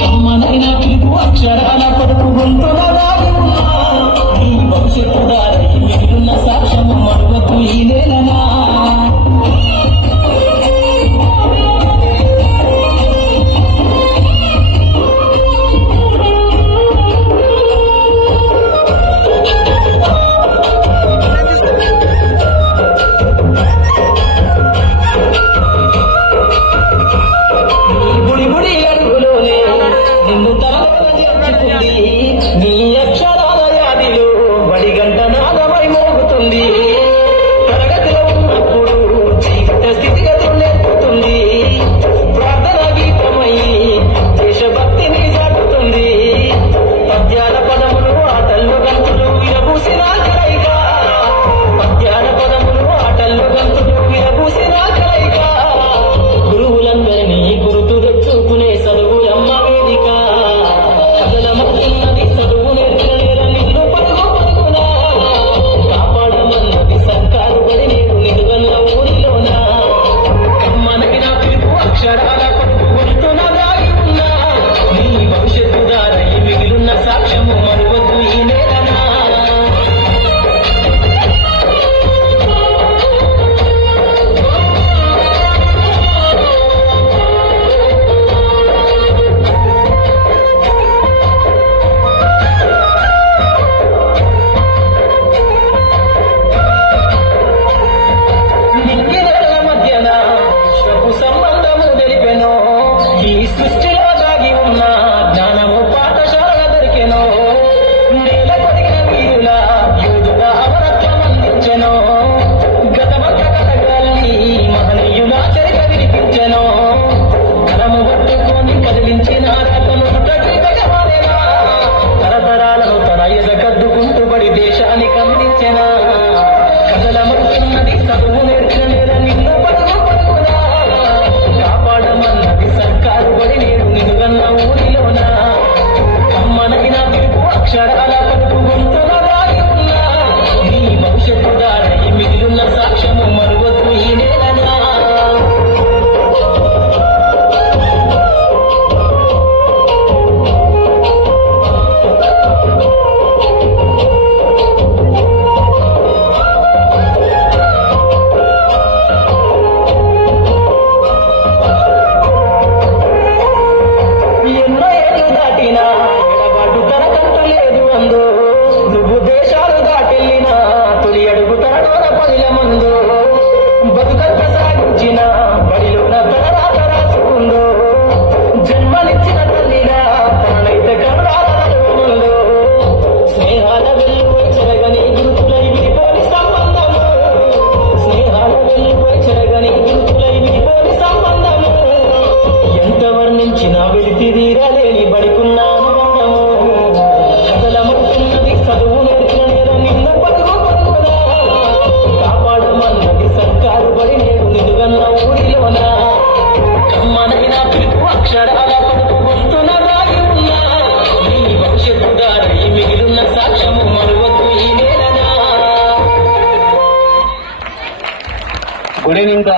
కమ్మనైన పిలుపు అక్షరాల పడుకు గొంతుల దాగి ఉన్నా ఈ భవిష్యత్తు దారి మిగిలిన సాక్ష్యము మరువకు ఈ నేలనా నీ అక్షరాల వ్యాధిలో బడిగంట నాదమై మోగుతుంది తరగతిలో ఉన్నప్పుడు జీవిత స్థితిగతులు నేర్పుతుంది ప్రార్థన గీతమై దేశభక్తిని సాగుతుంది పద్యాల పదములు ఆటల్లో గంతులు విరబూసిన కలయిక పద్యాల పదములు ఆటల్లో గంతులు విరబూసిన కలయిక గురువులందరినీ గుర్తు తెచ్చుకునే చదువులమ్మ వేదిక అక్షరాల పడుకు గొంతున దాగి ఉన్నా నీ భవిష్యత్తు దారి మిగిలిన సాక్ష్యము మరువద్దు ఈ నేలనా మధ్యన సంబంధము తెలిపెనో ఈ సృష్టిలో దాగి ఉన్న జ్ఞానము పాఠశాల దొరికెనో నేల కొరిగిన వీరుల యూదుల అమరత్వం అందించెనో గతమంత కథగాల్ని మహనీయుల చరిత్ర వినిపించెనో కలము పట్టుకొని కదిలించిన రకము తగితగమారేనా తరతరాలను తన ఎద కద్దుకుంటూ బడి దేశానికి అందించెనా కదలమవుతున్నది చదువు నేర్చిన నేల నిన్ను కాపాడమన్నది సర్కారు బడి నేడు నిలుగన్న ఊరిలోన కమ్మనైన పిలుపు అక్షరాల పలుకు గొంతుల దాగి ఉన్నా నీ భవిష్యత్తు దారి మిగిలిన సాక్ష్యము మరువద్దు ఈ నేలనా నువ్వు దేశాలు దాటెళ్ళినా తొలి అడుగు తరడోన పదిల ముందు బతుకంత సాగించిన బడిలోన తన రాత రాసుకుందో జన్మనిచ్చిన తల్లిగా తననైతే కనురాలలో స్నేహాల వెళ్ళిపోయి చెరగని గురుతులై విడిపోని సంబంధము స్నేహాల వెళ్ళిపోయి చెరగని గురుతులై విడిపోని సంబంధము ఎంత వర్ణించినా వెలితిరీరలేని బడికున్న అనుబంధము చదువు నేర్చిన నేల నిన్ను పడుగు పడుగునా కాపాడమన్నది సర్కారు బడి నేడు నిలుగన్న ఊరిలోన కమ్మనైన పిలుపు అక్షరాల పడుకు గొంతున దాగి ఉన్నా నీ భవిష్యత్తు దారి మిగిలిన సాక్ష్యము మరువద్దు ఈ నేలనా. Good evening.